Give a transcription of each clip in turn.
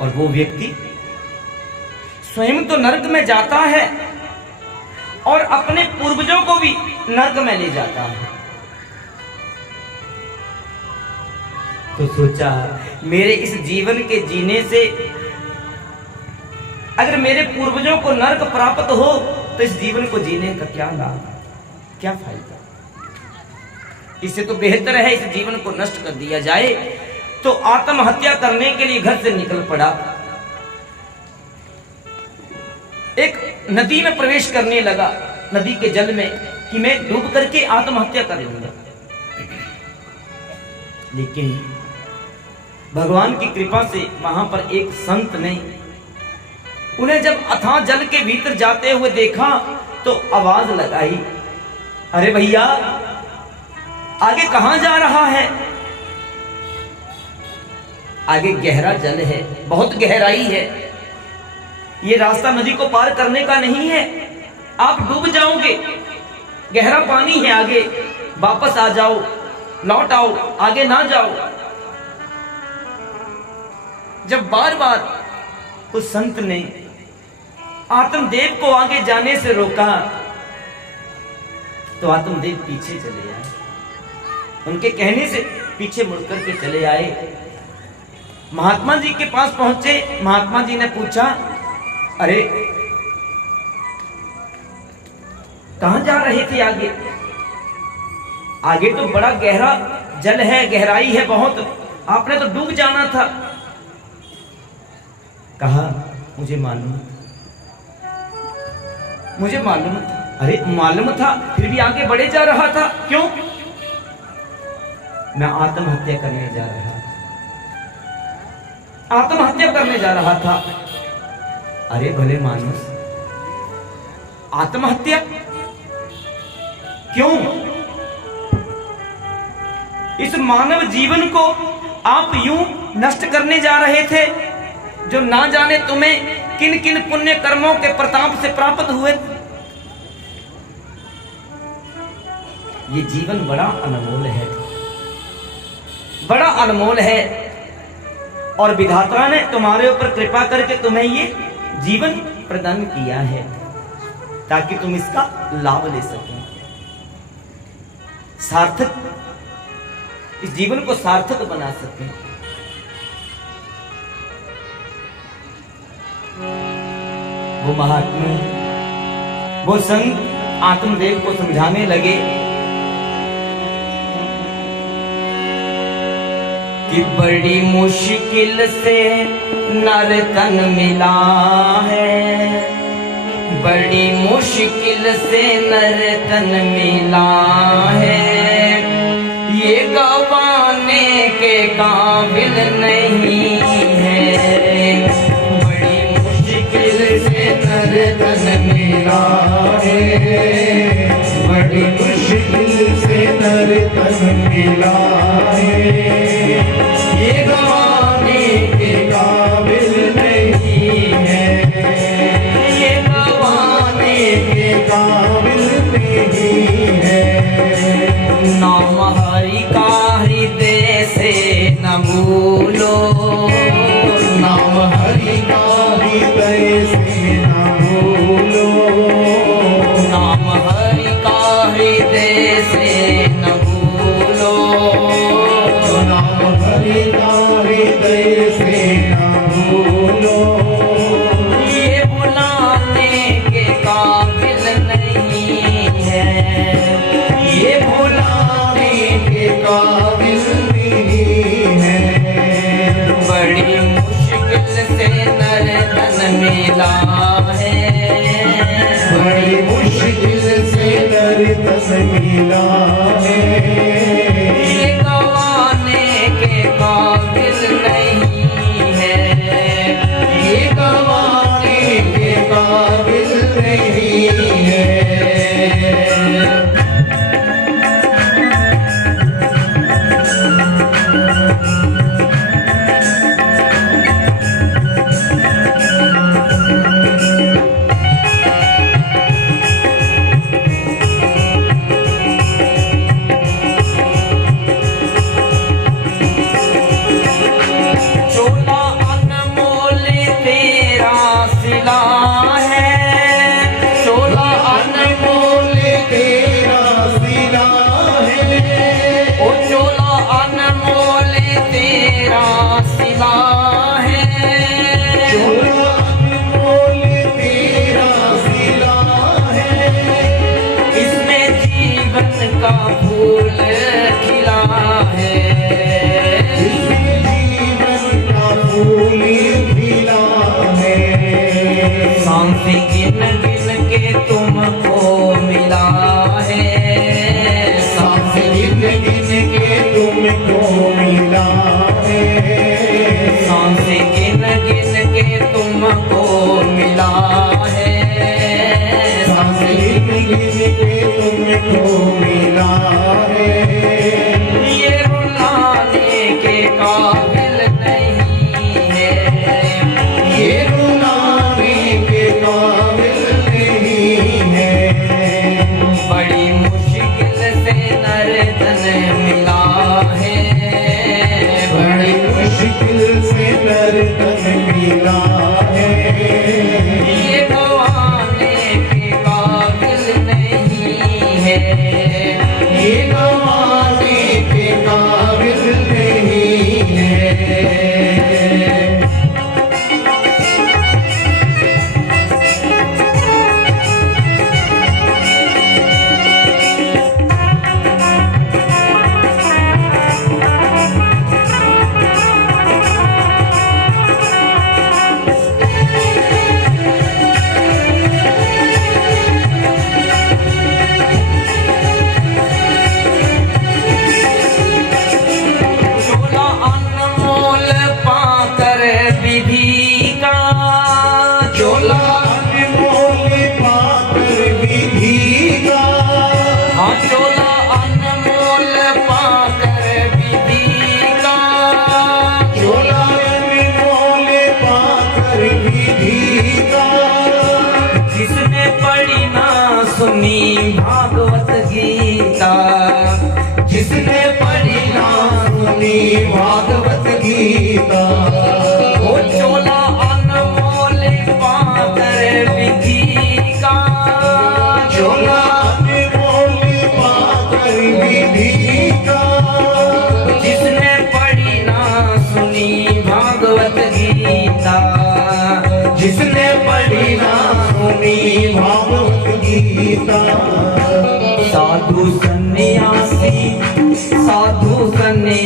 और वो व्यक्ति स्वयं तो नरक में जाता है और अपने पूर्वजों को भी नरक में ले जाता है। तो सोचा मेरे इस जीवन के जीने से अगर मेरे पूर्वजों को नरक प्राप्त हो तो इस जीवन को जीने का क्या लाभ, क्या फायदा। इससे तो बेहतर है इस जीवन को नष्ट कर दिया जाए। तो आत्महत्या करने के लिए घर से निकल पड़ा। एक नदी में प्रवेश करने लगा, नदी के जल में, कि मैं डूब करके आत्महत्या कर लूंगा। लेकिन भगवान की कृपा से वहां पर एक संत ने उन्हें जब अथाह जल के भीतर जाते हुए देखा तो आवाज लगाई, अरे भैया आगे कहां जा रहा है? आगे गहरा जल है, बहुत गहराई है, ये रास्ता नदी को पार करने का नहीं है, आप डूब जाओगे, गहरा पानी है आगे, वापस आ जाओ, लौट आओ, आगे ना जाओ। जब बार बार उस संत ने आत्मदेव को आगे जाने से रोका तो आत्मदेव पीछे चले आए। उनके कहने से पीछे मुड़कर के चले आए। महात्मा जी के पास पहुंचे। महात्मा जी ने पूछा, अरे कहां जा रहे थे? आगे आगे तो बड़ा गहरा जल है, गहराई है बहुत, आपने तो डूब जाना था। कहा, मुझे मालूम था। अरे मालूम था फिर भी आगे बढ़े जा रहा था, क्यों? मैं आत्महत्या करने जा रहा था, आत्महत्या करने जा रहा था। अरे भले मानुस, आत्महत्या क्यों? इस मानव जीवन को आप यूं नष्ट करने जा रहे थे जो ना जाने तुम्हें किन किन पुण्य कर्मों के प्रताप से प्राप्त हुए। ये जीवन बड़ा अनमोल है, बड़ा अनमोल है, और विधाता ने तुम्हारे ऊपर कृपा करके तुम्हें ये जीवन प्रदान किया है ताकि तुम इसका लाभ ले सकें, सार्थक, इस जीवन को सार्थक बना सकें। वो महात्मा, वो संत आत्मदेव को समझाने लगे कि बड़ी मुश्किल से नर तन मिला है, बड़ी मुश्किल से नर तन मिला है, ये गवाने के काबिल नहीं है। बड़ी मुश्किल से नर तन मिला है, बड़ी मुश्किल से नर तन मिला है, ये गवाने के काबिल नहीं है, ये गवाने के काबिल नहीं है। नाम हरि का हृदय से न भूलो, नाम हरि का हृदय से न भूलो, नाम हरि का हृदय से न भूलो, नाम हरि का हृदय से न भूलो, ये बुलाने के काबिल नहीं है, ये बुलाने के काबिल नहीं है। बड़ी मुश्किल से नर तन मिला है, बड़ी मुश्किल से नर तन मिला है, ये गवाने के काबिल नहीं है, ये गवाने के काबिल नहीं है।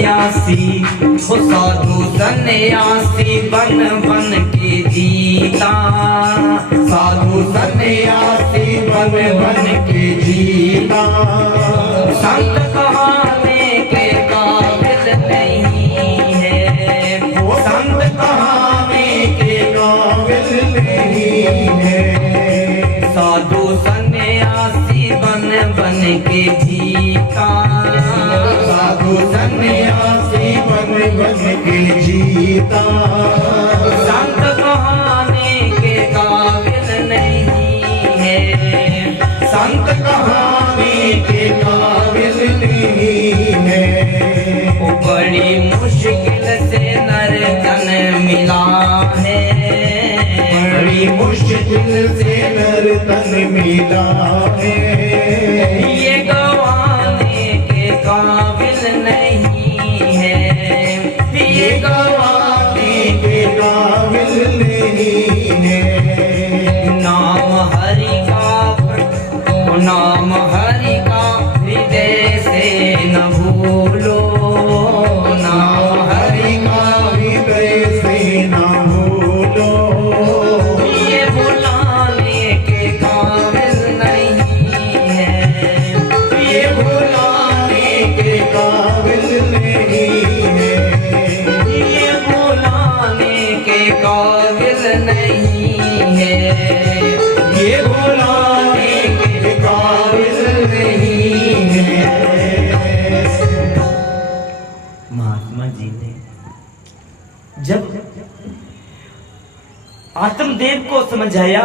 सन्यासी, हो साधु सन्यासी बन बन के जीता, साधु सन्यासी बन बन के जीता। संत कहाने के काबिल नहीं है, वो संत कहाने के काबिल नहीं है। साधु सन्यासी बन बन के जीता, साधु सन्यासी बन बन के जीता। संत कहाने के काबिल नहीं है, संत कहाने के काबिल नहीं है। वो बड़ी मुश्किल से नर तन मिला है, बड़ी मुश्किल से नर तन मिला है। ये गवाने के काबिल नहीं है, ये गवाने के काबिल नहीं है। नाम हरि का, नाम हरि का हृदय से न भूलो, नाम हरि का हृदय से न भूलो। ये भुलाने के काबिल नहीं है, ये भुलाने के काबिल नहीं है। ये भुलाने के काबिल नहीं है, ये भुलाने के काबिल नहीं है। महात्मा जी ने जब आत्मदेव को समझाया,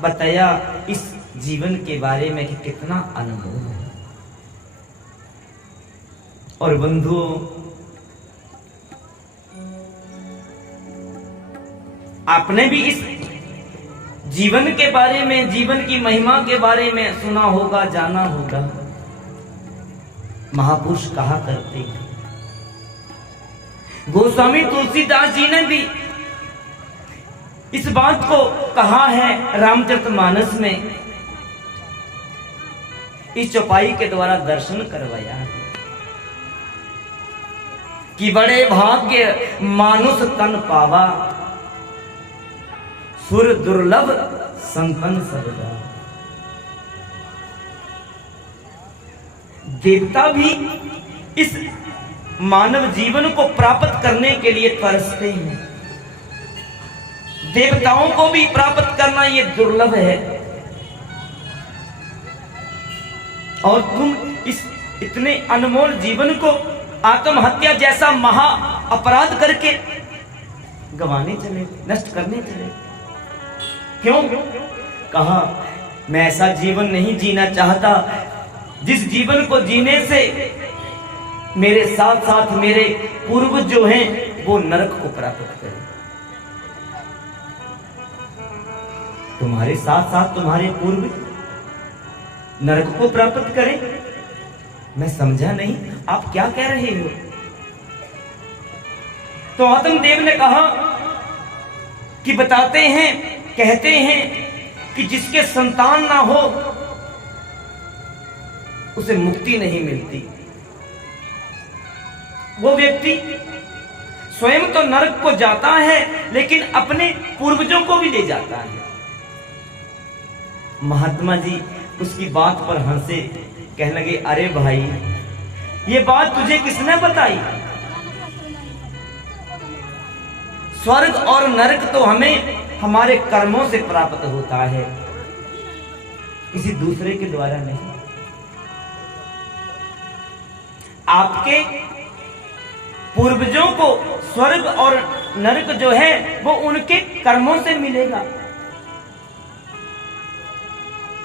बताया इस जीवन के बारे में कि कितना अनुभव है। और बंधुओं, आपने भी इस जीवन के बारे में, जीवन की महिमा के बारे में सुना होगा, जाना होगा। महापुरुष कहा करते हैं, गोस्वामी तुलसीदास जी ने भी इस बात को कहा है रामचरितमानस में, इस चौपाई के द्वारा दर्शन करवाया है कि बड़े भाग्य मानुष तन पावा, सुर दुर्लभ संपन्न सबदा। देवता भी इस मानव जीवन को प्राप्त करने के लिए तरसते हैं। देवताओं को भी प्राप्त करना ये दुर्लभ है, और तुम इस इतने अनमोल जीवन को आत्महत्या जैसा महा अपराध करके गंवाने चले, नष्ट करने चले। क्यों? कहा, मैं ऐसा जीवन नहीं जीना चाहता जिस जीवन को जीने से मेरे साथ साथ मेरे पूर्वज जो हैं वो नरक को प्राप्त करें। तुम्हारे साथ साथ तुम्हारे पूर्वज नरक को प्राप्त करें? मैं समझा नहीं, आप क्या कह रहे हो? तो आत्मदेव ने कहा कि बताते हैं, कहते हैं कि जिसके संतान ना हो उसे मुक्ति नहीं मिलती। वो व्यक्ति स्वयं तो नरक को जाता है लेकिन अपने पूर्वजों को भी ले जाता है। महात्मा जी उसकी बात पर हंसे, कहने लगे, अरे भाई ये बात तुझे किसने बताई? स्वर्ग और नरक तो हमें हमारे कर्मों से प्राप्त होता है, किसी दूसरे के द्वारा नहीं। आपके पूर्वजों को स्वर्ग और नरक जो है वो उनके कर्मों से मिलेगा,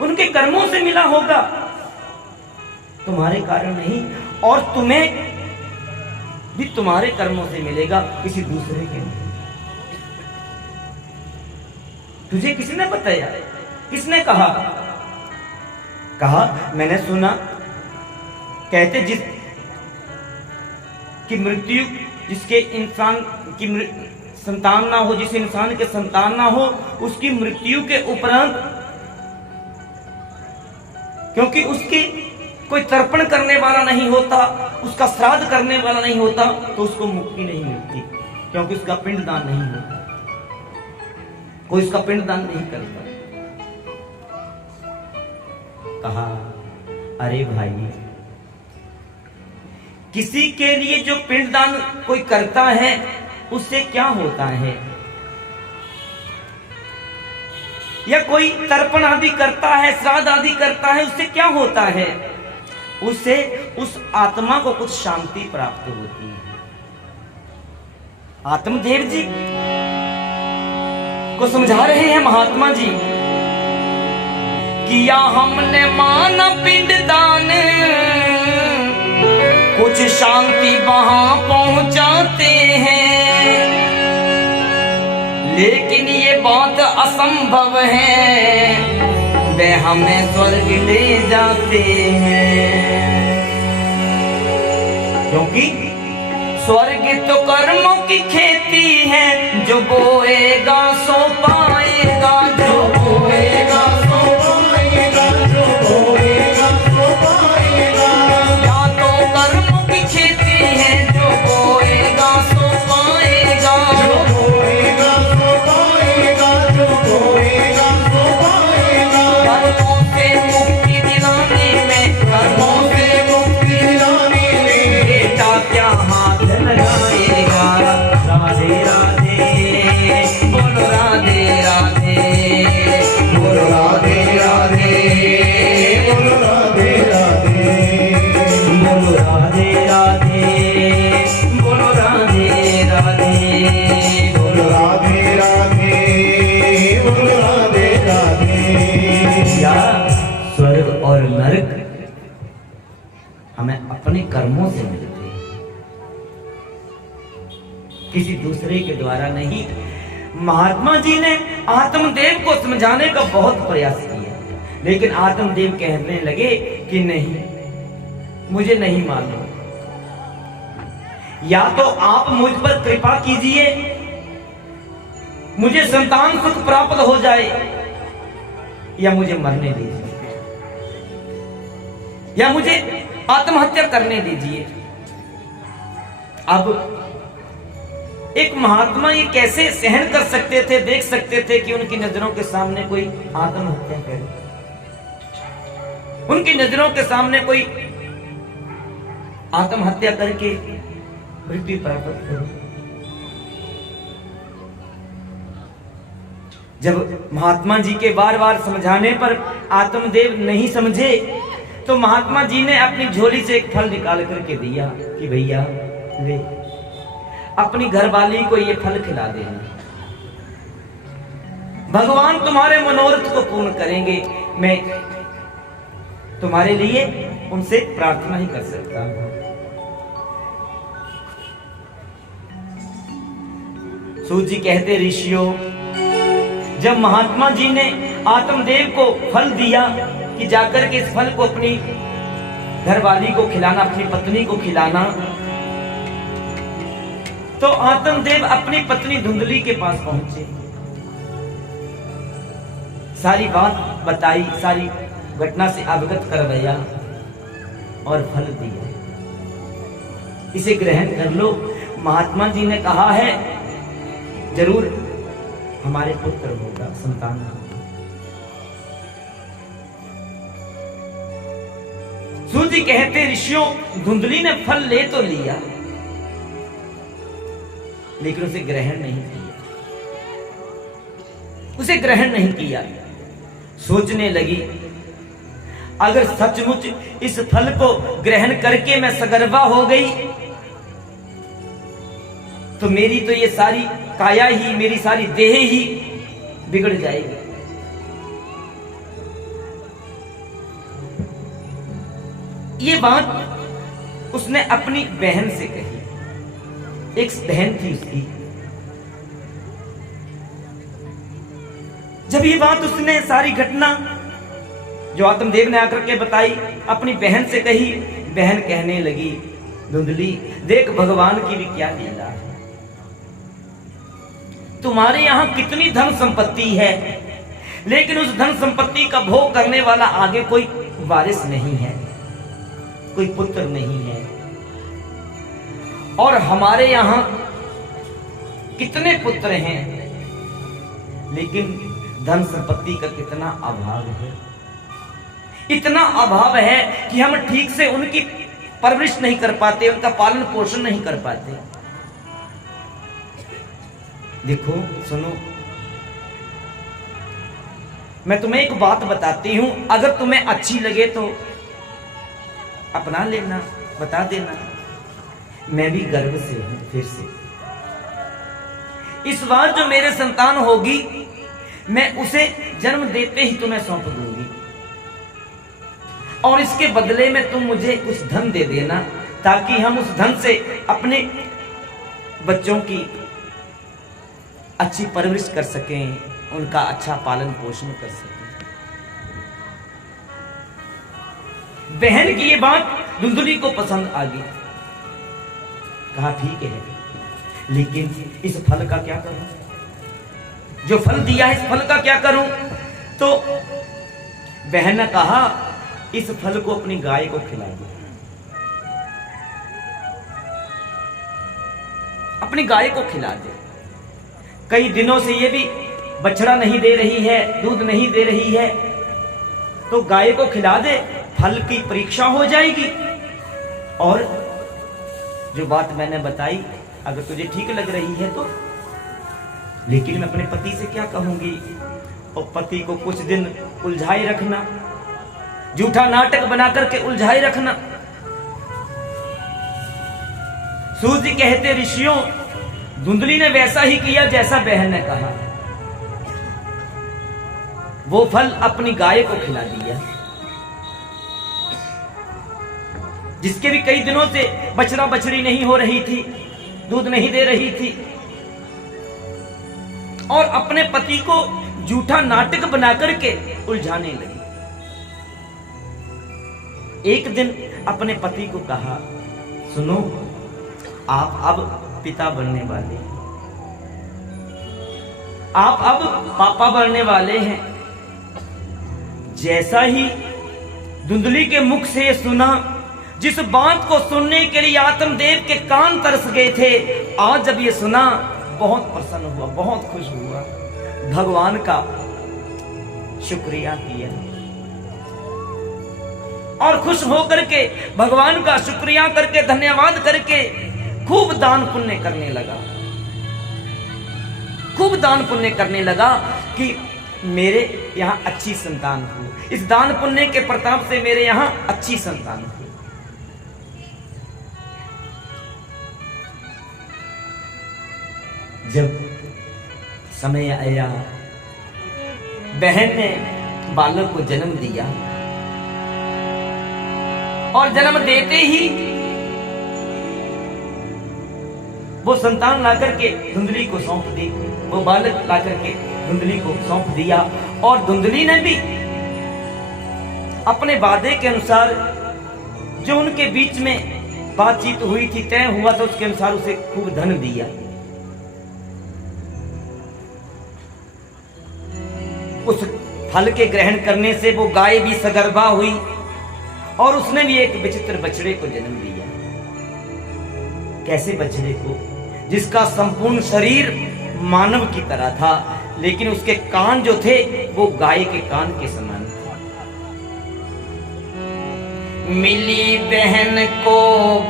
उनके कर्मों से मिला होगा, तुम्हारे कारण नहीं। और तुम्हें भी तुम्हारे कर्मों से मिलेगा, किसी दूसरे के नहीं। तुझे किसने बताया? किसने कहा? कहा मैंने सुना, कहते जिस की मृत्यु, जिसके इंसान की संतान ना हो, जिस इंसान के संतान ना हो, उसकी मृत्यु के उपरांत, क्योंकि उसकी कोई तर्पण करने वाला नहीं होता, उसका श्राद्ध करने वाला नहीं होता तो उसको मुक्ति नहीं मिलती, क्योंकि उसका पिंडदान नहीं होता, कोई उसका पिंडदान नहीं करता। कहा, अरे भाई, किसी के लिए जो पिंडदान कोई करता है उससे क्या होता है, या कोई तर्पण आदि करता है, श्राद्ध आदि करता है, उससे क्या होता है? उससे उस आत्मा को कुछ शांति प्राप्त होती है। आत्मदेव जी को समझा रहे हैं महात्मा जी, किया हमने माना पिंडदान, कुछ शांति वहां पहुंचाते हैं, लेकिन ये बात असंभव है, वे हमें स्वर्ग ले जाते हैं। क्योंकि स्वर्ग तो कर्मों की खेती है, जो बोएगा सो पाएगा, जो बोएगा सो पाएगा, जो बोएगा सो पाएगा। या तो कर्मों की खेती है, जो बोएगा सो पाएगा, जो बोएगा सो पाएगा, जो बोएगा सो पाएगा। कर्मों से मुक्ति दिलाने में, कर्मों से मुक्ति दिलाने में बेटा क्या हाथ लगाएगा। राधे राधे बोलो, राधे राधे बोलो, राधे राधे बोलो, राधे राधे बोलो, राधे राधे बोलो, राधे राधे बोलो, राधे राधे बोलो, राधे राधे। या स्वर्ग और नरक हमें अपने कर्मों से मिलते हैं, किसी दूसरे के द्वारा नहीं। महात्मा जी ने आत्मदेव को समझाने का बहुत प्रयास किया, लेकिन आत्मदेव कहने लगे कि नहीं, मुझे नहीं मालूम, या तो आप मुझ पर कृपा कीजिए, मुझे संतान सुख प्राप्त हो जाए, या मुझे मरने दीजिए, या मुझे आत्महत्या करने दीजिए। अब एक महात्मा ये कैसे सहन कर सकते थे, देख सकते थे कि उनकी नजरों के सामने कोई आत्महत्या करे, उनकी नजरों के सामने कोई आत्महत्या करके मृत्यु प्राप्त करे। जब महात्मा जी के बार बार समझाने पर आत्मदेव नहीं समझे, तो महात्मा जी ने अपनी झोली से एक फल निकाल करके दिया कि भैया ले, अपनी घरवाली को ये फल खिला देना, भगवान तुम्हारे मनोरथ को पूर्ण करेंगे। मैं तुम्हारे लिए उनसे प्रार्थना ही कर सकता हूं। सूत जी कहते, ऋषियों, जब महात्मा जी ने आत्मदेव को फल दिया कि जाकर के इस फल को अपनी घरवाली को खिलाना, अपनी पत्नी को खिलाना, तो आत्मदेव अपनी पत्नी धुंधली के पास पहुंचे, सारी बात बताई, सारी घटना से अवगत करवाया और फल दिया, इसे ग्रहण कर लो। महात्मा जी ने कहा है जरूर हमारे पुत्र होगा, संतान होगा। सूत जी कहते, ऋषियों, धुंधली ने फल ले तो लिया, लेकिन उसे ग्रहण नहीं किया, उसे ग्रहण नहीं किया। सोचने लगी, अगर सचमुच इस फल को ग्रहण करके मैं सगर्भा हो गई, तो मेरी तो ये सारी काया ही, मेरी सारी देह ही बिगड़ जाएगी। ये बात उसने अपनी बहन से कही, एक बहन थी उसकी। जब ये बात उसने सारी घटना जो आत्मदेव ने आकर के बताई, अपनी बहन से कही, बहन कहने लगी, धुंधली, देख भगवान की भी क्या लीला है, तुम्हारे यहां कितनी धन संपत्ति है, लेकिन उस धन संपत्ति का भोग करने वाला आगे कोई वारिस नहीं है, कोई पुत्र नहीं है, और हमारे यहाँ कितने पुत्र हैं, लेकिन धन संपत्ति का कितना अभाव है। इतना अभाव है कि हम ठीक से उनकी परवरिश नहीं कर पाते, उनका पालन पोषण नहीं कर पाते। देखो सुनो, मैं तुम्हें एक बात बताती हूं, अगर तुम्हें अच्छी लगे तो अपना लेना, बता देना। मैं भी गर्व से हूं। फिर से इस बार जो मेरे संतान होगी, मैं उसे जन्म देते ही तुम्हें सौंप दूंगी, और इसके बदले में तुम मुझे कुछ धन दे देना, ताकि हम उस धन से अपने बच्चों की अच्छी परवरिश कर सकें, उनका अच्छा पालन पोषण कर सकें। बहन की ये बात धुंधली को पसंद आ गई। कहा ठीक है, लेकिन इस फल का क्या करूं? जो फल दिया है इस फल का क्या करूं? तो बहन ने कहा इस फल को अपनी गाय को खिला दो। अपनी गाय को खिला दे। कई दिनों से ये भी बछड़ा नहीं दे रही है, दूध नहीं दे रही है, तो गाय को खिला दे, फल की परीक्षा हो जाएगी। और जो बात मैंने बताई अगर तुझे ठीक लग रही है तो, लेकिन मैं अपने पति से क्या कहूंगी? और पति को कुछ दिन उलझाए रखना, झूठा नाटक बना करके उलझाए रखना। सूत जी कहते ऋषियों, धुंधली ने वैसा ही किया जैसा बहन ने कहा। वो फल अपनी गाय को खिला दिया, जिसके भी कई दिनों से बछड़ा बछड़ी नहीं हो रही थी, दूध नहीं दे रही थी, और अपने पति को झूठा नाटक बना करके उलझाने लगी। एक दिन अपने पति को कहा, सुनो, आप अब पिता बनने वाले हैं, आप अब पापा बनने वाले हैं। जैसा ही धुंधली के मुख से सुना, जिस बात को सुनने के लिए आत्मदेव के कान तरस गए थे, आज जब ये सुना बहुत प्रसन्न हुआ, बहुत खुश हुआ, भगवान का शुक्रिया किया, और खुश होकर के भगवान का शुक्रिया करके धन्यवाद करके खूब दान पुण्य करने लगा। खूब दान पुण्य करने लगा कि मेरे यहां अच्छी संतान हो, इस दान पुण्य के प्रताप से मेरे यहां अच्छी संतान हो। जब समय आया, बहन ने बालक को जन्म दिया, और जन्म देते ही वो संतान लाकर के धुंधली को सौंप दी, वो बालक लाकर के धुंधली को सौंप दिया। और धुंधली ने भी अपने वादे के अनुसार, जो उनके बीच में बातचीत हुई थी, तय हुआ था, उसके अनुसार उसे खूब धन दिया। उस फल के ग्रहण करने से वो गाय भी सगर्भा हुई, और उसने भी एक विचित्र बछड़े को जन्म दिया। कैसे बछड़े को? जिसका संपूर्ण शरीर मानव की तरह था, लेकिन उसके कान जो थे वो गाय के कान के समान थे। मिली बहन को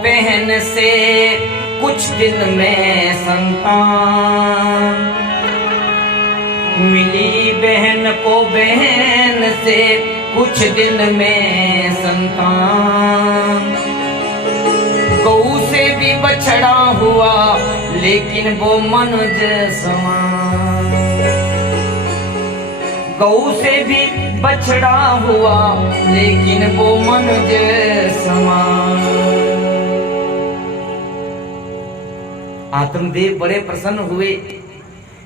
बहन से कुछ दिन में संतान, मिली बहन को बहन से कुछ दिन में संतान। गऊ से भी बछड़ा हुआ, लेकिन वो मनुज समान। गऊ से भी बछड़ा हुआ, लेकिन वो मनुज समान। आत्मदेव बड़े प्रसन्न हुए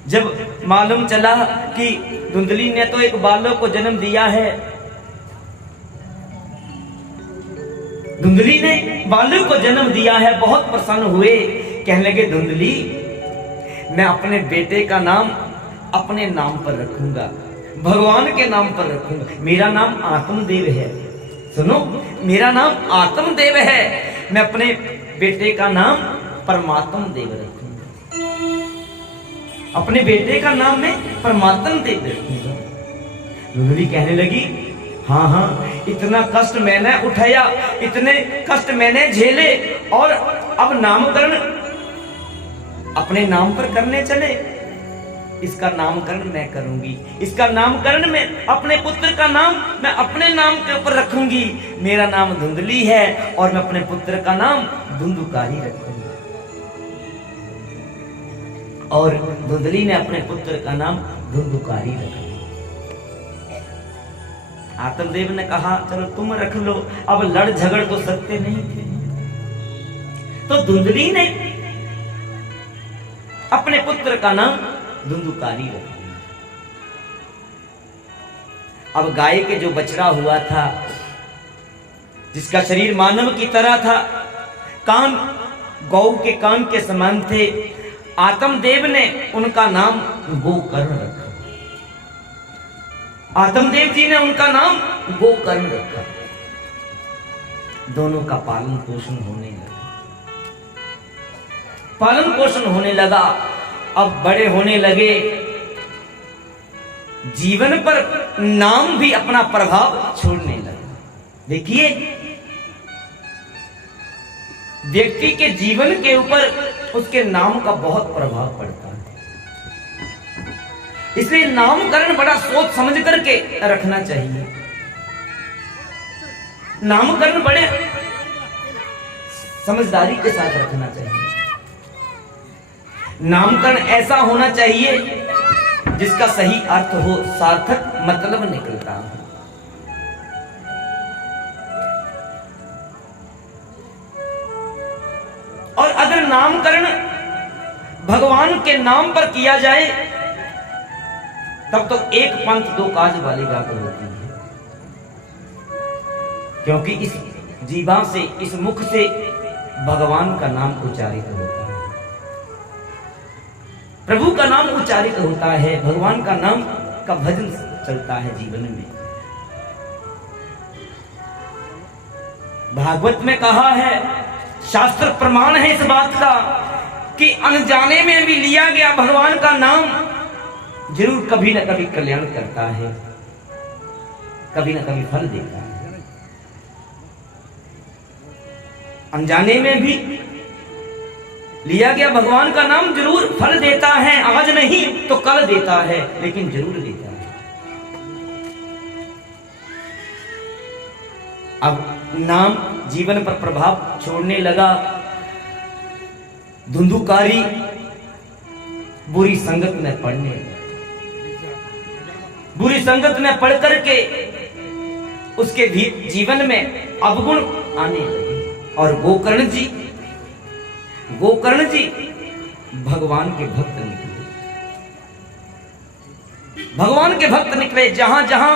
जब मालूम चला कि धुंधली ने तो एक बालक को जन्म दिया है। धुंधली ने बालक को जन्म दिया है, बहुत प्रसन्न हुए। कहने लगे, धुंधली, मैं अपने बेटे का नाम अपने नाम पर रखूंगा, भगवान के नाम पर रखूंगा। मेरा नाम आत्मदेव है। सुनो, मेरा नाम आत्मदेव है। मैं अपने बेटे का नाम परमात्म देव रखूंगा। अपने बेटे का नाम मैं परमात्म देव रखूंगा। धुंधली कहने लगी, हाँ हाँ, इतना कष्ट मैंने उठाया, इतने कष्ट मैंने झेले, और अब नामकरण अपने नाम पर करने चले। इसका नामकरण मैं करूंगी, इसका नामकरण में अपने पुत्र का नाम मैं अपने नाम के ऊपर रखूंगी। मेरा नाम धुंधली है और मैं अपने पुत्र का नाम धुंधुकारी रखूंगी। और धुंधली ने अपने पुत्र का नाम धुंधुकारी रखा। आत्मदेव ने कहा, चलो तुम रख लो, अब लड़ झगड़ तो सकते नहीं थे। तो धुंधली ने अपने पुत्र का नाम धुंधुकारी रखा। अब गाय के जो बछड़ा हुआ था, जिसका शरीर मानव की तरह था, कान गौ के कान के समान थे, आत्मदेव ने उनका नाम गोकर्ण रखा। आत्मदेव जी ने उनका नाम गोकर्ण रखा। दोनों का पालन पोषण होने लगा, पालन पोषण होने लगा। अब बड़े होने लगे, जीवन पर नाम भी अपना प्रभाव छोड़ने लगा। देखिए, व्यक्ति के जीवन के ऊपर उसके नाम का बहुत प्रभाव पड़ता है। इसलिए नामकरण बड़ा सोच समझ करके रखना चाहिए। नामकरण बड़े समझदारी के साथ रखना चाहिए। नामकरण ऐसा होना चाहिए जिसका सही अर्थ हो, सार्थक मतलब निकलता हो। और अगर नामकरण भगवान के नाम पर किया जाए तब तो एक पंथ दो काज वाली बात होती है, क्योंकि इस जीवा से, इस मुख से भगवान का नाम उच्चारित होता है, प्रभु का नाम उच्चारित होता है, भगवान का नाम का भजन चलता है जीवन में। भागवत में कहा है, शास्त्र प्रमाण है इस बात का कि अनजाने में भी लिया गया भगवान का नाम जरूर कभी न कभी कल्याण करता है, कभी न कभी फल देता है। अनजाने में भी लिया गया भगवान का नाम जरूर फल देता है, आज नहीं तो कल देता है, लेकिन जरूर देता है। अब नाम जीवन पर प्रभाव छोड़ने लगा। धुंधुकारी बुरी संगत में पड़ने लगा। बुरी संगत में पढ़ करके उसके भी जीवन में अवगुण आने लगे। और गोकर्ण जी भगवान के भक्त निकले। भगवान के भक्त निकले। जहां जहां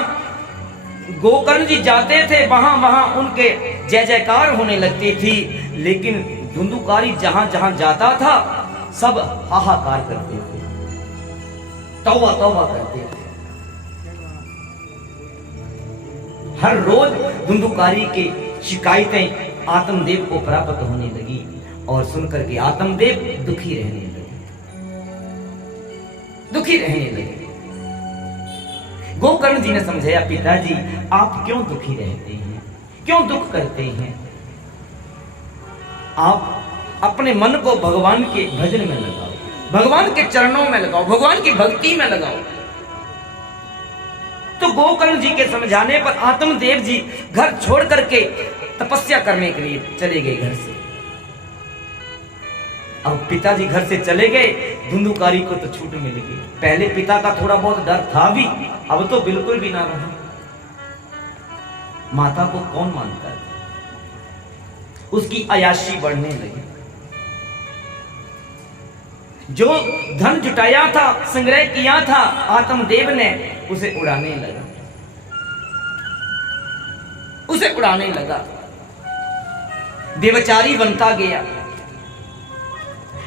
गोकर्ण जी जाते थे वहां वहां उनके जय जयकार होने लगती थी। लेकिन धुंधुकारी जहां जहां जाता था सब हाहाकार करते थे, तौबा तौबा करते थे। हर रोज धुंधुकारी की शिकायतें आत्मदेव को प्राप्त होने लगी और सुनकर के आत्मदेव दुखी रहने लगे। गोकर्ण जी ने समझाया, पिताजी आप क्यों दुखी रहते हैं, क्यों दुख करते हैं? आप अपने मन को भगवान के भजन में लगाओ, भगवान के चरणों में लगाओ, भगवान की भक्ति में लगाओ। तो गोकर्ण जी के समझाने पर आत्मदेव जी घर छोड़ करके तपस्या करने के लिए चले गए घर से। अब पिताजी घर से चले गए, धुंधुकारी को तो छूट मिल गई। पहले पिता का थोड़ा बहुत डर था भी, अब तो बिल्कुल भी ना रहा। माता को कौन मानता है? उसकी अयाशी बढ़ने लगी। जो धन जुटाया था, संग्रह किया था, आत्मदेव ने उसे उड़ाने लगा। व्यभिचारी बनता गया,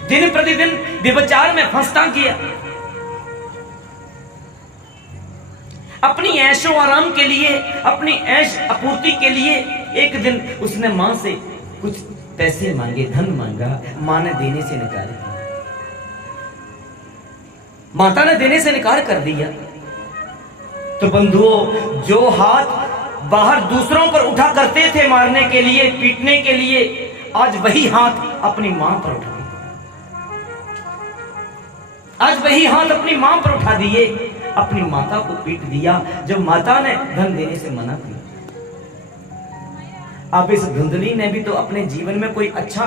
दिन प्रतिदिन व्यभिचार में फंसता गया। अपनी ऐशो आराम के लिए, अपनी ऐश आपूर्ति के लिए एक दिन उसने मां से कुछ पैसे मांगे, धन मांगा, मां ने देने से इनकार किया, माता ने देने से इनकार कर दिया। तो बंधुओं, जो हाथ बाहर दूसरों पर उठा करते थे मारने के लिए, पीटने के लिए, आज वही हाथ अपनी मां पर उठा दिए। आज वही हाथ अपनी मां पर उठा दिए, अपनी माता को पीट दिया जब माता ने धन देने से मना किया। अब इस धुंधली ने भी तो अपने जीवन में कोई अच्छा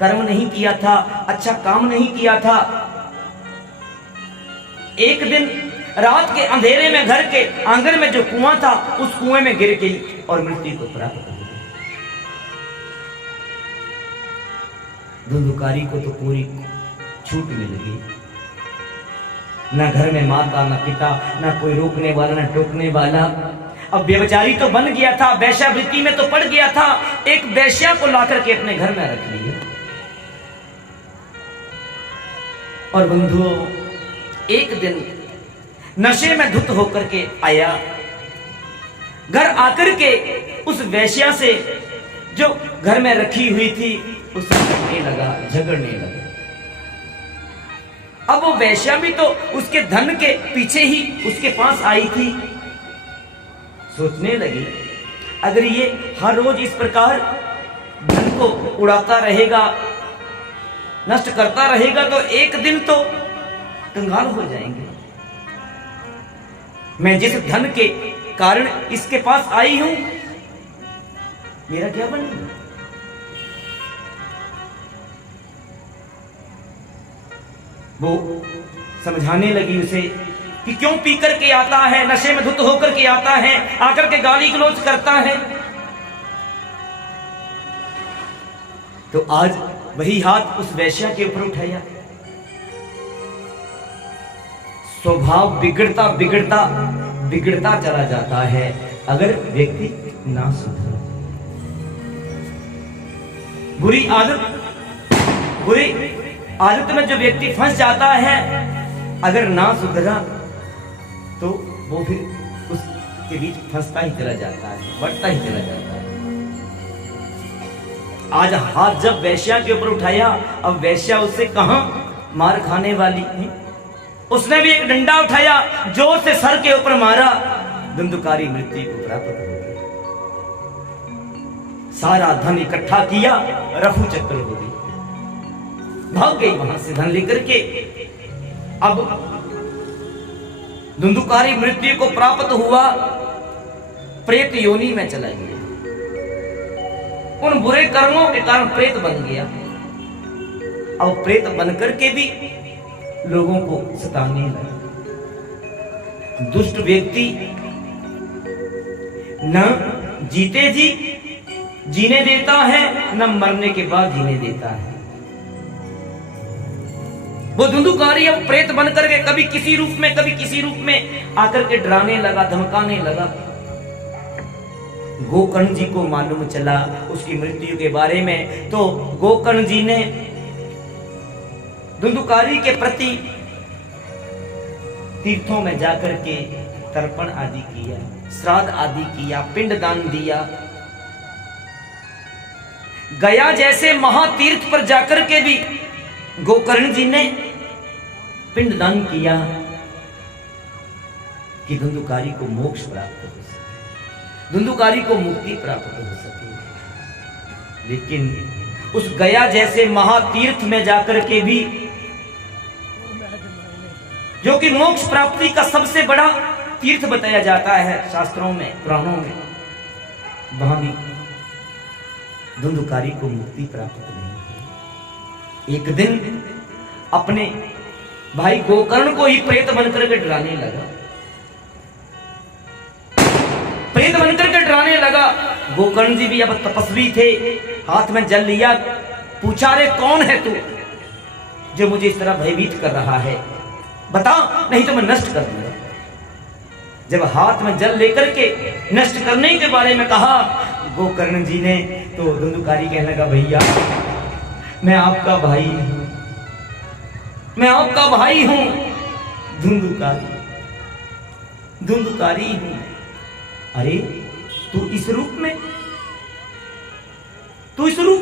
कर्म नहीं किया था, अच्छा काम नहीं किया था। एक दिन रात के अंधेरे में घर के आंगन में जो कुआं था, उस कुएं में गिर गई और मृत्यु को प्राप्त कर ली। धुंधुकारी को तो पूरी छूट मिल गई, ना घर में माता, ना पिता, ना कोई रोकने वाला, ना टोकने वाला। अब व्यभिचारी तो बन गया था, वेश्यावृत्ति में तो पड़ गया था, एक वेश्या को लाकर के अपने घर में रख लिया। और बंधुओं, एक दिन नशे में धुत होकर के आया, घर आकर के उस वेश्या से जो घर में रखी हुई थी उससे लड़ने लगा, झगड़ने लगा। अब वो वेश्या भी तो उसके धन के पीछे ही उसके पास आई थी। सोचने लगी, अगर ये हर रोज इस प्रकार धन को उड़ाता रहेगा, नष्ट करता रहेगा, तो एक दिन तो कंगाल हो जाएंगे। मैं जिस धन के कारण इसके पास आई हूं, मेरा क्या बनेगा? वो समझाने लगी उसे कि क्यों पी करके आता है, नशे में धुत होकर के आता है, आकर के गाली गलौज करता है। तो आज वही हाथ उस वेश्या के ऊपर उठाया। स्वभाव बिगड़ता बिगड़ता बिगड़ता चला जाता है अगर व्यक्ति ना सुधरे। बुरी आदत में जो व्यक्ति फंस जाता है, अगर ना सुधरा तो वो फिर उसके बीच फंसता ही चला जाता है, बढ़ता ही चला जाता है। आज हाथ जब वेश्या के ऊपर उठाया, अब वेश्या उससे कहां मार खाने वाली है। उसने भी एक डंडा उठाया, जोर से सर के ऊपर मारा, धुंधुकारी मृत्यु को प्राप्त हो गई। सारा धन इकट्ठा किया, रफू चक्कर हो गई, भाग गई वहां से धन लेकर के। अब धुंधुकारी मृत्यु को प्राप्त हुआ, प्रेत योनि में चला गया। उन बुरे कर्मों के कारण प्रेत बन गया। अब प्रेत बनकर के भी लोगों को सताने लगा। दुष्ट व्यक्ति न जीते जी जीने देता है, न मरने के बाद जीने देता है। वो धुंधुकारी अब प्रेत बनकर के कभी किसी रूप में, कभी किसी रूप में आकर के डराने लगा, धमकाने लगा। गोकर्ण जी को मालूम चला उसकी मृत्यु के बारे में, तो गोकर्ण जी ने धुंधुकारी के प्रति तीर्थों में जाकर के तर्पण आदि किया, श्राद्ध आदि किया, पिंडदान दिया। गया जैसे महातीर्थ पर जाकर के भी गोकर्ण जी ने पिंडदान किया कि धुंधुकारी को मोक्ष प्राप्त हो सके, धुंधुकारी को मुक्ति प्राप्त हो सके। लेकिन उस गया जैसे महातीर्थ में जाकर के भी, जो कि मोक्ष प्राप्ति का सबसे बड़ा तीर्थ बताया जाता है शास्त्रों में, पुराणों में, वहां भी धुंधुकारी को मुक्ति प्राप्त नहीं हुई। एक दिन अपने भाई गोकर्ण को ही प्रेत बनकर के डराने लगा, प्रेत बनकर के डराने लगा। गोकर्ण जी भी अब तपस्वी थे, हाथ में जल लिया, पूछा, रे कौन है तू जो मुझे इस तरह भयभीत कर रहा है, बता नहीं तो मैं नष्ट कर दूंगा। जब हाथ में जल लेकर के नष्ट करने के बारे में कहा गोकर्ण जी ने, तो धुंधुकारी कहने लगा, भैया मैं आपका भाई हूं, मैं आपका भाई हूं, धुंधुकारी हूं। अरे तू इस रूप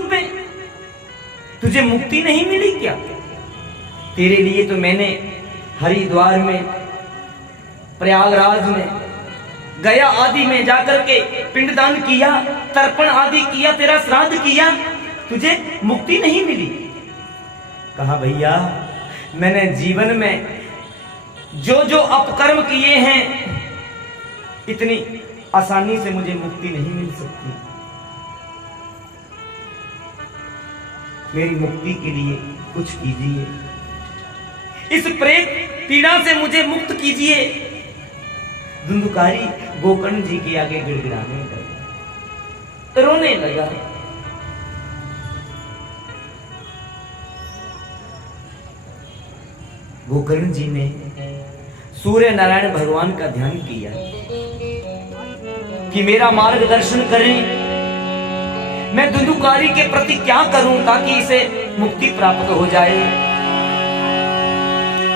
में तुझे मुक्ति नहीं मिली क्या? तेरे लिए तो मैंने हरिद्वार में, प्रयागराज में, गया आदि में जाकर के पिंडदान किया, तर्पण आदि किया, तेरा श्राद्ध किया, तुझे मुक्ति नहीं मिली। कहा भैया मैंने जीवन में जो जो अपकर्म किए हैं, इतनी आसानी से मुझे मुक्ति नहीं मिल सकती। मेरी मुक्ति के लिए कुछ कीजिए, इस प्रेत पीड़ा से मुझे मुक्त कीजिए। धुंधुकारी गोकर्ण जी के आगे गिड़गिड़ाने लगा, रोने लगा। गोकर्ण जी ने सूर्य नारायण भगवान का ध्यान किया कि मेरा मार्गदर्शन करें, मैं धुंधुकारी के प्रति क्या करूं ताकि इसे मुक्ति प्राप्त हो जाए।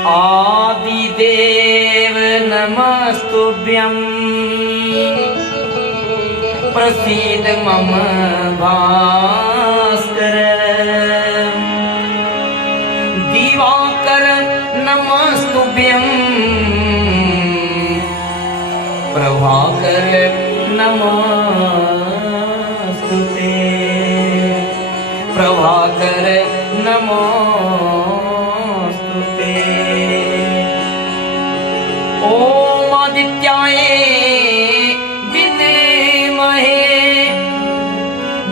आदिदेव नमस्तुभ्यं प्रसीद मम भास्कर, दिवाकर नमस्तुभ्यं प्रभाकर नमोस्तुते, प्रभाकर नमोस्तुते। ओम आदित्याय विद्महे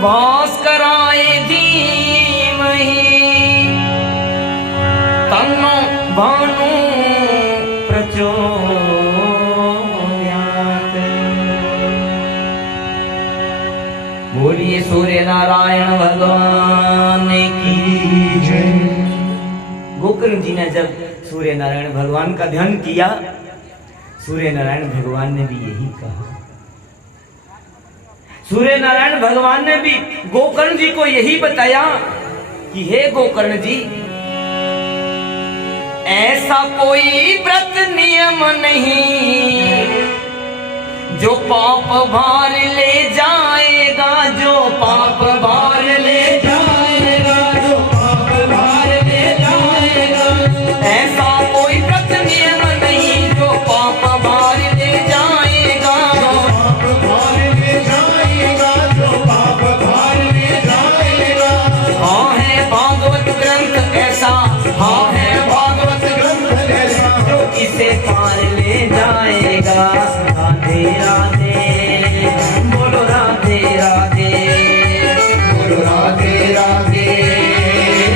भास्कराय धीमहि, तन्नो भानु प्रचोदयात्। बोलिए सूर्य नारायण भगवान की जय। गोकर्ण जी ने जब सूर्य नारायण भगवान का ध्यान किया, सूर्य नारायण भगवान ने भी यही कहा। सूर्य नारायण भगवान ने भी गोकर्ण जी को यही बताया कि हे गोकर्ण जी, ऐसा कोई व्रत नियम नहीं जो पाप भार ले जाएगा, जो पाप भार ले जाएगा, जो पाप भार ले जाएगा। ऐसा कोई व्रत नियम नहीं जो पाप भार ले जाएगा, जो पाप भार ले जाएगा, जो पाप भार ले जाएगा। हाँ है भागवत ग्रंथ ऐसा, हाँ है भागवत ग्रंथ ऐसा जो इसे पार ले जाएगा। राधे राधे बोलो, राधे राधे बोलो, राधे राधे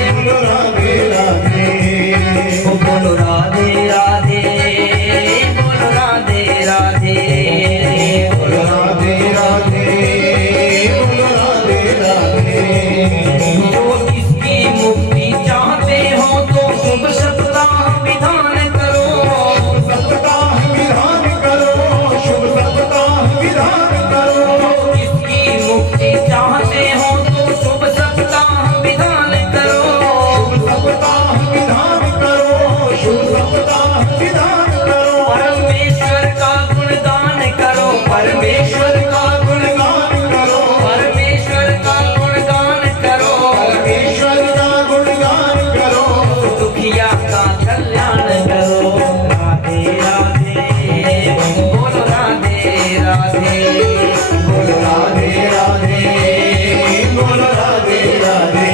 बोलो, राधे राधे बोलो, राधे राधे बोलो, राधे राधे बोलो, राधे राधे बोलो, राधे राधे। जो इसकी मुक्ति चाहते हो तो शुभ सप्ताह विधान करो, सप्ताह विधान करो, शुभ सप्ताह विधान करो। इसकी मुक्ति चाहते हो तो शुभ सप्ताह विधान करो, शुभ सप्ताह विधान करो, शुभ सप्ताह विधान करो। परमेश्वर का गुणगान करो, परमेश्वर का गुणगान करो, परमेश्वर का गुणगान करो, परमेश्वर का गुणगान करो। दुखिया का कल्याण करो। राधे राधे बोलो, राधे राधे बोलो, राधे राधे बोलो, राधे राधे।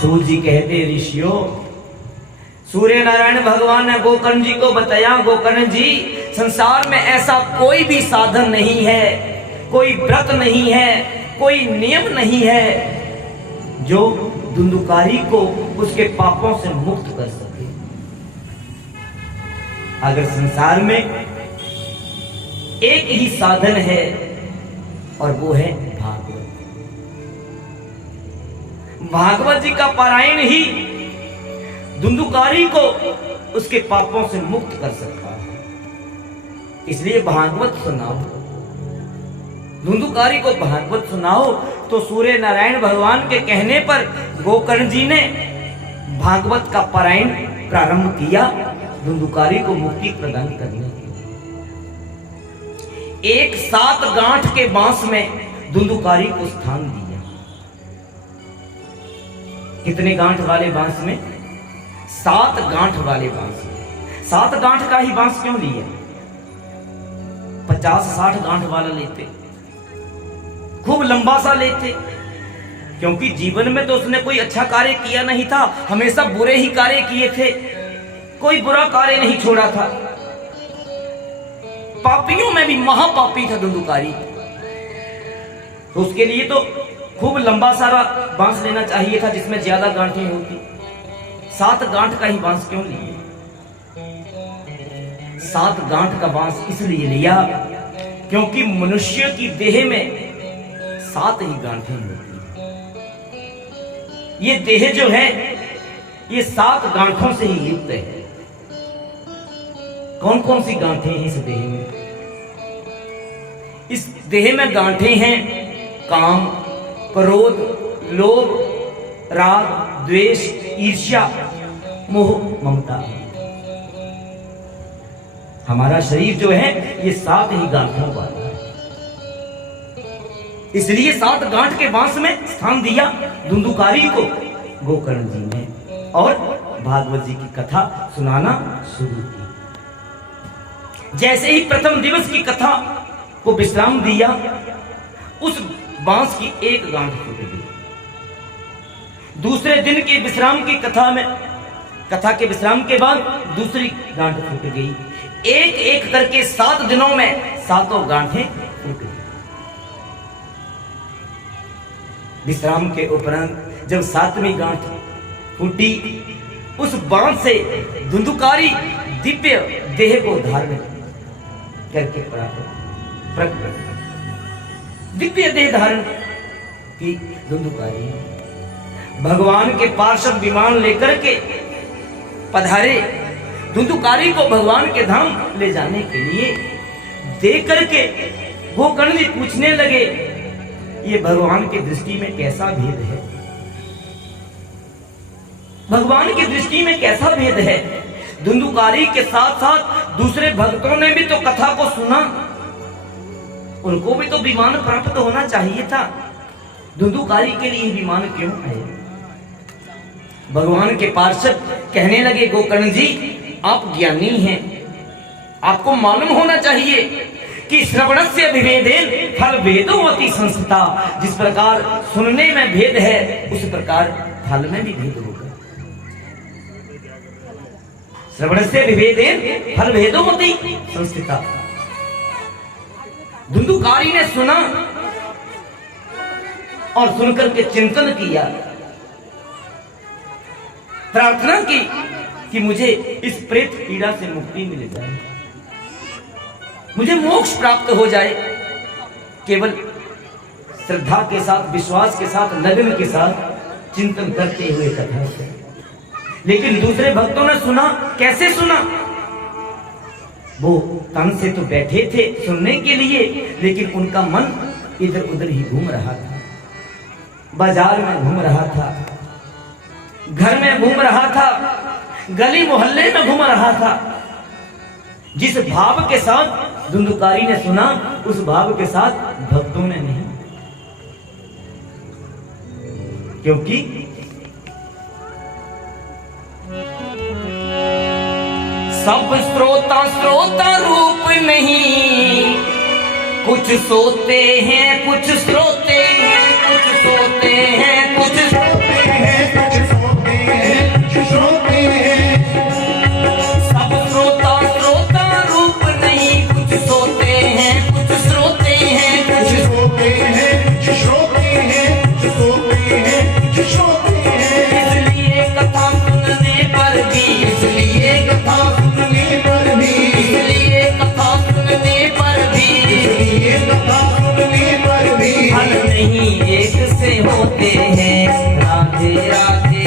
सूत जी कहते ऋषियों, सूर्य नारायण भगवान ने गोकर्ण जी को बताया, गोकर्ण जी संसार में ऐसा कोई भी साधन नहीं है, कोई व्रत नहीं है, कोई नियम नहीं है जो धुंधुकारी को उसके पापों से मुक्त कर सके। अगर संसार में एक ही साधन है और वो है भागवत। भागवत जी का पारायण ही धुंधुकारी को उसके पापों से मुक्त कर सकता है। इसलिए भागवत सुनाओ, धुंधुकारी को भागवत सुनाओ। तो सूर्य नारायण भगवान के कहने पर गोकर्ण जी ने भागवत का पारायण प्रारंभ किया, धुंधुकारी को मुक्ति प्रदान करने के लिए। एक 7 गांठ के बांस में धुंधुकारी को स्थान दिया। कितने गांठ वाले बांस में? 7 गांठ वाले बांस में। 7 गांठ का ही बांस क्यों लिया? 50-60 गांठ वाला लेते, खूब लंबा सा लेते, क्योंकि जीवन में तो उसने कोई अच्छा कार्य किया नहीं था, हमेशा बुरे ही कार्य किए थे, कोई बुरा कार्य नहीं छोड़ा था। पापियों में भी महापापी था धुंधुकारी, तो उसके लिए तो खूब लंबा सारा बांस लेना चाहिए था जिसमें ज्यादा गांठें होती। 7 गांठ का ही बांस क्यों लिए? 7 गांठ का बांस इसलिए लिया क्योंकि मनुष्य की देह में 7 ही गांठें होती हैं। ये देह जो है ये 7 गांठों से ही युक्त है। कौन कौन सी गांठें हैं इस देह में? इस देह में गांठें हैं काम, क्रोध, लोभ, राग, द्वेष, ईर्ष्या, मोह, ममता। हमारा शरीर जो है ये 7 ही गांठों वाला है, इसलिए 7 गांठ के बांस में स्थान दिया धुंधुकारी को गोकर्ण जी ने, और भागवत जी की कथा सुनाना शुरू की। जैसे ही प्रथम दिवस की कथा को विश्राम दिया, उस बांस की एक गांठ फूट गई। दूसरे दिन के विश्राम की कथा के विश्राम के बाद दूसरी गांठ फूट गई। एक एक करके 7 दिनों में 7 गांठें फूट गई। विश्राम के उपरांत जब 7वीं गांठ फूटी, उस बांस से धुंधुकारी दिव्य देह को धारण करके प्रकट दिव्य देह धारण की धुंधुकारी भगवान के पार्षद विमान लेकर के पधारे। धुंधुकारी को भगवान के धाम ले जाने के लिए दे करके गोकर्ण जी पूछने लगे, ये भगवान की दृष्टि में कैसा भेद है? भगवान की दृष्टि में कैसा भेद है? धुंधुकारी के साथ साथ दूसरे भक्तों ने भी तो कथा को सुना, उनको भी तो विमान प्राप्त होना चाहिए था। धुंधुकारी के लिए विमान क्यों आए? भगवान के पार्षद कहने लगे, गोकर्ण जी आप ज्ञानी हैं, आपको मालूम होना चाहिए कि श्रवणस्य विभेदेन फल भेदोऽति संस्थिता। जिस प्रकार सुनने में भेद है उस प्रकार फल में भी भेद होगा। श्रवणस्य विभेदेन फल भेदोऽति संस्थिता। धुंधुकारी ने सुना और सुनकर के चिंतन किया, प्रार्थना की कि मुझे इस प्रेत पीड़ा से मुक्ति मिल जाए, मुझे मोक्ष प्राप्त हो जाए। केवल श्रद्धा के साथ, विश्वास के साथ, लगन के साथ चिंतन करते हुए कथा है। लेकिन दूसरे भक्तों ने सुना, कैसे सुना? वो तन से तो बैठे थे सुनने के लिए, लेकिन उनका मन इधर उधर ही घूम रहा था, बाजार में घूम रहा था, घर में घूम रहा था, गली मोहल्ले में घूम रहा था। जिस भाव के साथ धुंधुकारी ने सुना, उस भाव के साथ भक्तों ने नहीं, क्योंकि सब श्रोता रूप नहीं, कुछ सोते हैं कुछ श्रोते हैं, कुछ सोते हैं कुछ श्रोते हैं, कुछ सोते हैं कुछ श्रोते हैं। सब श्रोता रूप नहीं, कुछ सोते हैं कुछ श्रोते हैं, कुछ सोते हैं कुछ श्रोते हैं, कुछ सोते हैं कुछ श्रोते हैं। इसलिए कथा सुनने पर भी, इसलिए कथा सुनने पर भी, इसलिए कथा सुनने पर भी, इसलिए कथा सुनने पर भी फल नहीं एक से होते हैं। राधे राधे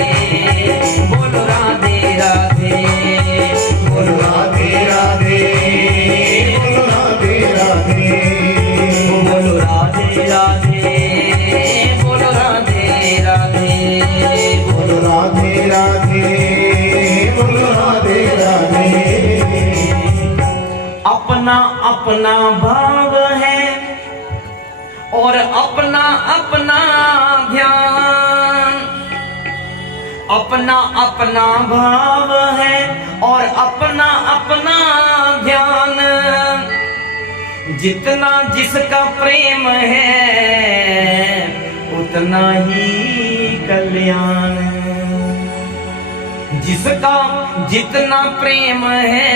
बोलो, राधे राधे बोलो, राधे राधे बोलो, राधे राधे बोलो, राधे राधे बोलो, राधे राधे बोलो, राधे राधे बोलो, राधे राधे। अपना अपना भाव है और अपना अपना ध्यान, अपना अपना भाव है और अपना अपना ध्यान, जितना जिसका प्रेम है उतना ही कल्याण। जिसका जितना प्रेम है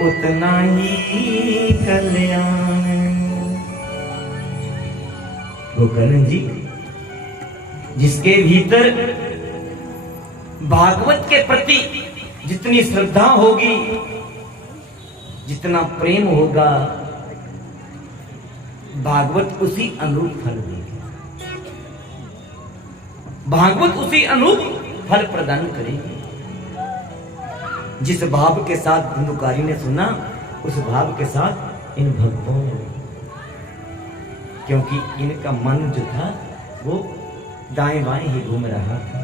उतना ही कल्याण। गोकर्ण जी, जिसके भीतर भागवत के प्रति जितनी श्रद्धा होगी, जितना प्रेम होगा, भागवत उसी अनुरूप फल देगी, भागवत उसी अनुरूप फल प्रदान करेगी। जिस भाव के साथ धुंधुकारी ने सुना, उस भाव के साथ इन भक्तों ने, क्योंकि इनका मन जो था वो दाएं बाएं ही घूम रहा था।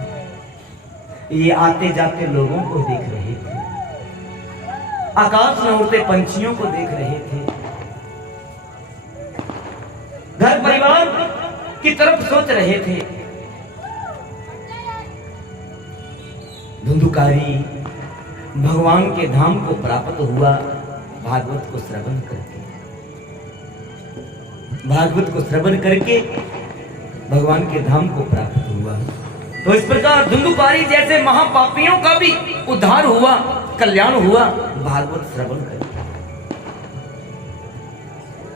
ये आते जाते लोगों को देख रहे थे, आकाश में उड़ते पंछियों को देख रहे थे, घर परिवार की तरफ सोच रहे थे। धुंधुकारी भगवान के धाम को प्राप्त हुआ भागवत को श्रवण करके। भागवत को श्रवण करके भगवान के धाम को प्राप्त हुआ। तो इस प्रकार धुंधुकारी जैसे महापापियों का भी उद्धार हुआ, कल्याण हुआ भागवत श्रवण करके।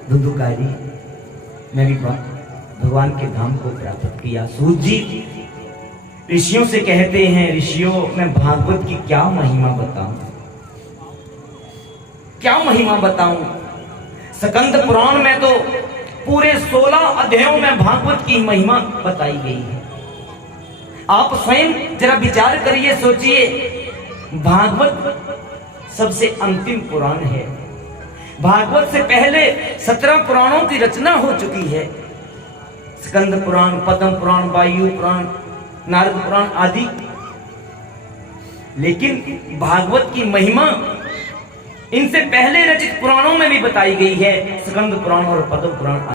धुंधुकारी ने भी भगवान के धाम को प्राप्त किया। सूत जी ऋषियों से कहते हैं, ऋषियों मैं भागवत की क्या महिमा बताऊं, क्या महिमा बताऊं। स्कंद पुराण में तो पूरे 16 अध्यायों में भागवत की महिमा बताई गई है। आप स्वयं जरा विचार करिए, सोचिए, भागवत सबसे अंतिम पुराण है। भागवत से पहले 17 पुराणों की रचना हो चुकी है। स्कंद पुराण, पद्म पुराण, वायु पुराण, नारद पुराण आदि। लेकिन भागवत की महिमा इनसे पहले रचित पुराणों में भी बताई गई है, स्कंद पुराण और पद्म पुराण।